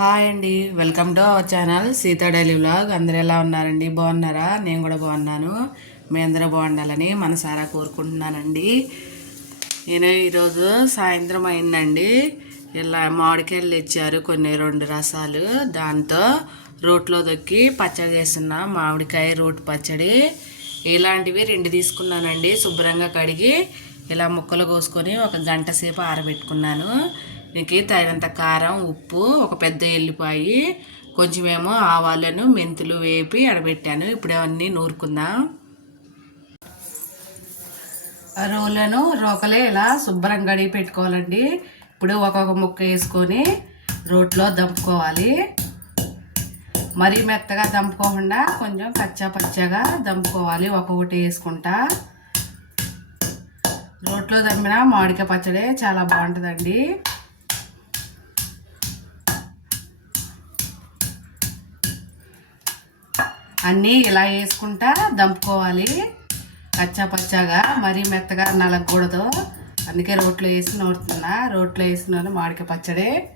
Hi అండి. Welcome to our channel Sita daily vlog. అందరు ఎలా ఉన్నారండి? బాగున్నారా? నేను కూడా బాగున్నాను. మీ అందరూ బాగుండాలని మనసారా కోరుకుంటున్నానండి. నేను ఈరోజు సాయంత్రం అయిందండి. ఇలా మామిడికాయలు తెచ్చారు కొన్ని రెండు రసాలు. దాంతో రోట్లో దొక్కి పచ్చడి చేస్తున్న. మామిడికాయ రోటి పచ్చడి. ఇలాంటివి రెండు తీసుకున్నానండి. శుభ్రంగా కడిగి ఇలా ముక్కలు కోసుకొని ఒక గంట సేపు ఆరబెట్టుకున్నాను. దీనికి తగినంత కారం ఉప్పు ఒక పెద్ద ఎల్లిపాయి కొంచెమేమో ఆవాలను మెంతులు వేపి ఆడబెట్టాను. ఇప్పుడు అవన్నీ నూరుకుందాం. రోలను రోకలే ఇలా శుభ్రం కడిగి పెట్టుకోవాలండి. ఇప్పుడు ఒక్కొక్క ముక్క వేసుకొని రోట్లో దంపుకోవాలి. మరీ మెత్తగా దంపుకోకుండా కొంచెం కచ్చా పచ్చగా దంపుకోవాలి. ఒక్కొక్కటి వేసుకుంటా. రోట్లో దంపిన మామిడికాయ పచ్చడి చాలా బాగుంటుందండి. అన్నీ ఇలా వేసుకుంటా దంపుకోవాలి. కచ్చా పచ్చాగా మరీ మెత్తగా నలగకూడదు. అందుకే రోట్లో వేసి నూరుతున్నా. రోట్లో వేసిన మామిడికాయ పచ్చడి.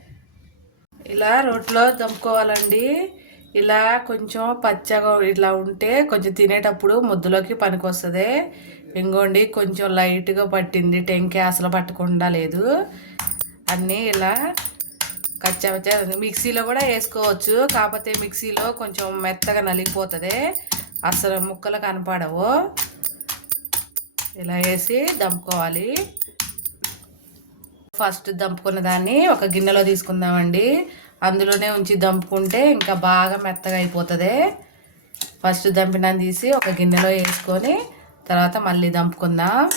ఇలా రోట్లో దంపుకోవాలండి. ఇలా కొంచెం పచ్చగా ఇట్లా ఉంటే కొంచెం తినేటప్పుడు ముద్దులోకి పనికి వస్తుంది ఇంకోండి కొంచెం లైట్గా పట్టింది టెంకే అసలు పట్టకుండా లేదు. అన్నీ ఇలా కచ్చా పచ్చా మిక్సీలో కూడా వేసుకోవచ్చు. కాకపోతే మిక్సీలో కొంచెం మెత్తగా నలిగిపోతుంది. అసలు ముక్కలు కనపడవు. ఇలా వేసి దంపుకోవాలి. ఫస్ట్ దంపుకున్న దాన్ని ఒక గిన్నెలో తీసుకుందామండి. అందులోనే ఉంచి దంపుకుంటే ఇంకా బాగా మెత్తగా అయిపోతుంది. ఫస్ట్ దంపిన తీసి ఒక గిన్నెలో వేసుకొని తర్వాత మళ్ళీ దంపుకుందాం.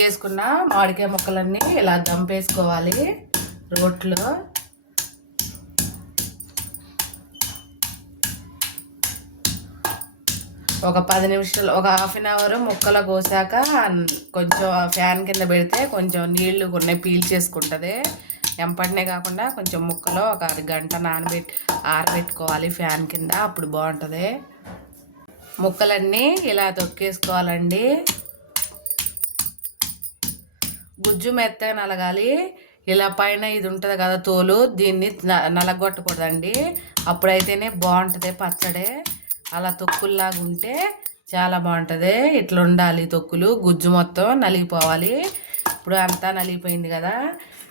చేసుకున్న మామిడికాయ ముక్కలన్నీ ఇలా దంపేసుకోవాలి. రోట్లో ఒక పది నిమిషాలు ఒక హాఫ్ అన్ అవర్ ముక్కలు కోసాక కొంచెం ఫ్యాన్ కింద పెడితే కొంచెం నీళ్ళు కొన్ని పీల్ చేసుకుంటుంది ఎంపటినే కాకుండా కొంచెం ముక్కలో ఒక అరగంట నానబెట్టి ఆరబెట్టుకోవాలి ఫ్యాన్ కింద అప్పుడు బాగుంటుంది. ముక్కలన్నీ ఇలా తొక్కేసుకోవాలండి. గుజ్జు మెత్తగా నలగాలి. ఇలా పైన ఇది ఉంటుంది కదా తోలు దీన్ని నలగొట్టకూడదండి. అప్పుడైతేనే బాగుంటుంది పచ్చడే. అలా తొక్కుల్లాగా ఉంటే చాలా బాగుంటుంది. ఇట్లా ఉండాలి తొక్కులు గుజ్జు మొత్తం నలిగిపోవాలి. ఇప్పుడు అంతా నలిగిపోయింది కదా.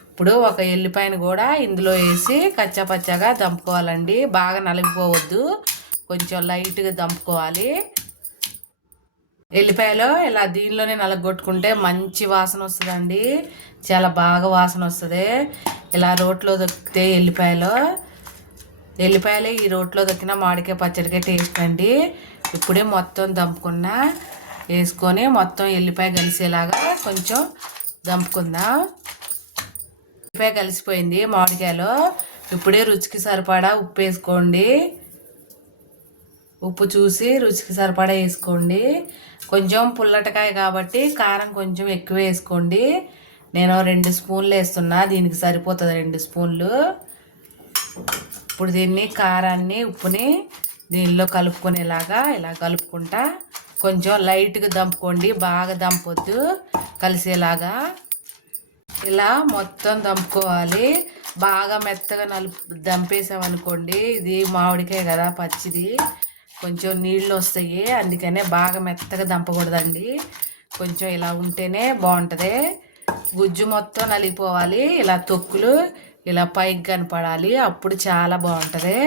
ఇప్పుడు ఒక ఎల్లిపాయను కూడా ఇందులో వేసి కచ్చపచ్చగా దంపుకోవాలండి. బాగా నలిగిపోవద్దు. కొంచెం లైట్గా దంపుకోవాలి. ఎల్లిపాయలో ఇలా దీనిలోనే నలగొట్టుకుంటే మంచి వాసన వస్తుందండి. చాలా బాగా వాసన వస్తుంది. ఇలా రోట్లో దొక్కితే ఎల్లిపాయలో. వెల్లిపాయలు ఈ రోట్లో దొక్కిన మామిడికాయ పచ్చడికాయ టేస్ట్ అండి. ఇప్పుడే మొత్తం దంపుకున్న వేసుకొని మొత్తం ఎల్లిపాయ కలిసేలాగా కొంచెం దంపుకుందాం. వెల్లిపాయ కలిసిపోయింది మామిడికాయలో ఇప్పుడే రుచికి సరిపడా ఉప్పు వేసుకోండి. ఉప్పు చూసి రుచికి సరిపడా వేసుకోండి. కొంచెం పుల్లటకాయ కాబట్టి కారం కొంచెం ఎక్కువ వేసుకోండి. నేను రెండు స్పూన్లు వేస్తున్నా దీనికి సరిపోతుంది రెండు స్పూన్లు. ఇప్పుడు దీన్ని కారాన్ని ఉప్పుని దీనిలో కలుపుకునేలాగా ఇలా కలుపుకుంటా. కొంచెం లైట్గా దంపుకోండి బాగా దంపొద్దు కలిసేలాగా. ఇలా మొత్తం దంపుకోవాలి. బాగా మెత్తగా నలుపు దంపేసామనుకోండి ఇది మామిడికాయ కదా పచ్చిది. కొంచెం నీళ్ళు వస్తాయి అందుకనే బాగా మెత్తగా దంపకూడదండి. కొంచెం ఇలా ఉంటేనే బాగుంటుంది. గుజ్జు మొత్తం నలిగిపోవాలి ఇలా తొక్కులు ఇలా పైకి కనపడాలి. అప్పుడు చాలా బాగుంటుంది.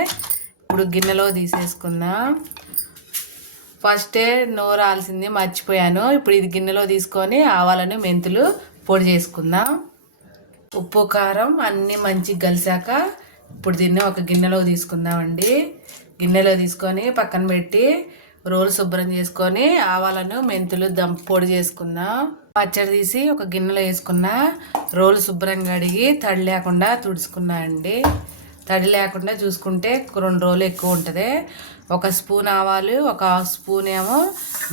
ఇప్పుడు గిన్నెలో తీసేసుకుందాం. ఫస్టే నోరాల్సింది మర్చిపోయాను. ఇప్పుడు ఇది గిన్నెలో తీసుకొని ఆవాలను మెంతులు పొడి చేసుకుందాం. ఉప్పు కారం అన్నీ మంచిగా కలిసాక ఇప్పుడు దీన్ని ఒక గిన్నెలో తీసుకుందామండి. గిన్నెలో తీసుకొని పక్కన పెట్టి రోలు శుభ్రం చేసుకొని ఆవాలను మెంతులు దం పొడి చేసుకున్నాం పచ్చడి తీసి ఒక గిన్నెలో వేసుకున్న రోలు శుభ్రంగా అడిగి తడి లేకుండా తుడుచుకున్నా అండి. తడి లేకుండా చూసుకుంటే రెండు రోజులు ఎక్కువ ఉంటుంది. ఒక స్పూన్ ఆవాలు ఒక స్పూన్ ఏమో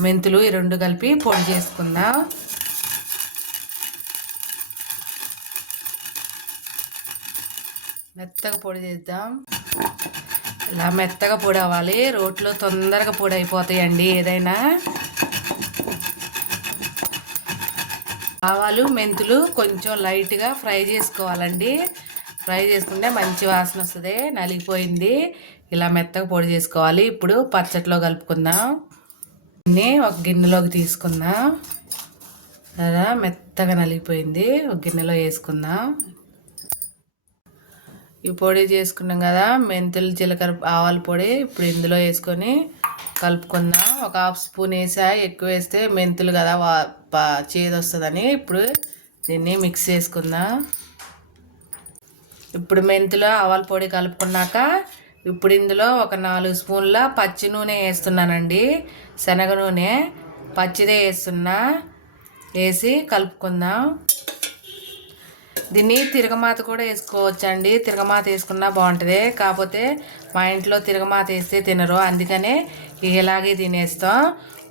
మెంతులు ఈ రెండు కలిపి పొడి చేసుకుందాం మెత్తగా పొడి చేద్దాం. ఇలా మెత్తగా పొడి అవ్వాలి రోట్లో తొందరగా పొడి అయిపోతాయండి ఏదైనా ఆవాలు మెంతులు కొంచెం లైట్గా ఫ్రై చేసుకోవాలండి. ఫ్రై చేసుకుంటే మంచి వాసన వస్తుంది. నలిగిపోయింది. ఇలా మెత్తగా పొడి చేసుకోవాలి. ఇప్పుడు పచ్చట్లో కలుపుకుందాం. దీన్ని ఒక గిన్నెలోకి తీసుకుందాం. అలా మెత్తగా నలిగిపోయింది. ఒక గిన్నెలో వేసుకుందాం. ఈ పొడి చేసుకున్నాం కదా మెంతులు జీలకర్ర ఆవాల పొడి ఇప్పుడు ఇందులో వేసుకొని కలుపుకుందాం. ఒక హాఫ్ స్పూన్ వేసా ఎక్కువ వేస్తే మెంతులు కదా వా చేదు వస్తుందని. ఇప్పుడు దీన్ని మిక్స్ చేసుకుందాం. ఇప్పుడు మెంతులు ఆవాల పొడి కలుపుకున్నాక ఇప్పుడు ఇందులో ఒక నాలుగు స్పూన్ల పచ్చి నూనె వేస్తున్నానండి. శనగ నూనె పచ్చిదే వేస్తున్నా వేసి కలుపుకుందాం. దీన్ని తిరగమాత కూడా వేసుకోవచ్చు అండి తిరగమాత వేసుకున్నా బాగుంటుంది. కాకపోతే మా ఇంట్లో తిరగమాత వేస్తే తినరు. అందుకనే ఇలాగే తినేస్తాం.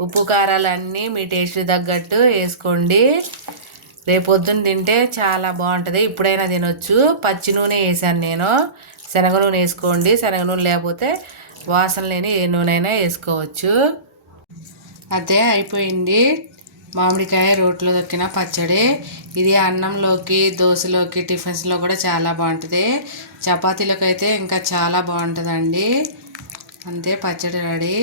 ఉప్పు కారాలు అన్నీ మీ టేస్ట్ తగ్గట్టు వేసుకోండి. రేపొద్దున తింటే చాలా బాగుంటుంది. ఇప్పుడైనా తినొచ్చు. పచ్చి నూనె వేసాను నేను. శనగ నూనె వేసుకోండి. శనగ నూనె లేకపోతే వాసన లేని ఏ నూనె అయినా వేసుకోవచ్చు. అదే అయిపోయింది. మామిడికాయ రోట్లో దొక్కిన పచ్చడి. ఇది అన్నంలోకి దోశలోకి టిఫిన్స్లో కూడా చాలా బాగుంటుంది. చపాతీలోకి అయితే ఇంకా చాలా బాగుంటుందండి. అంతే పచ్చడి రెడీ.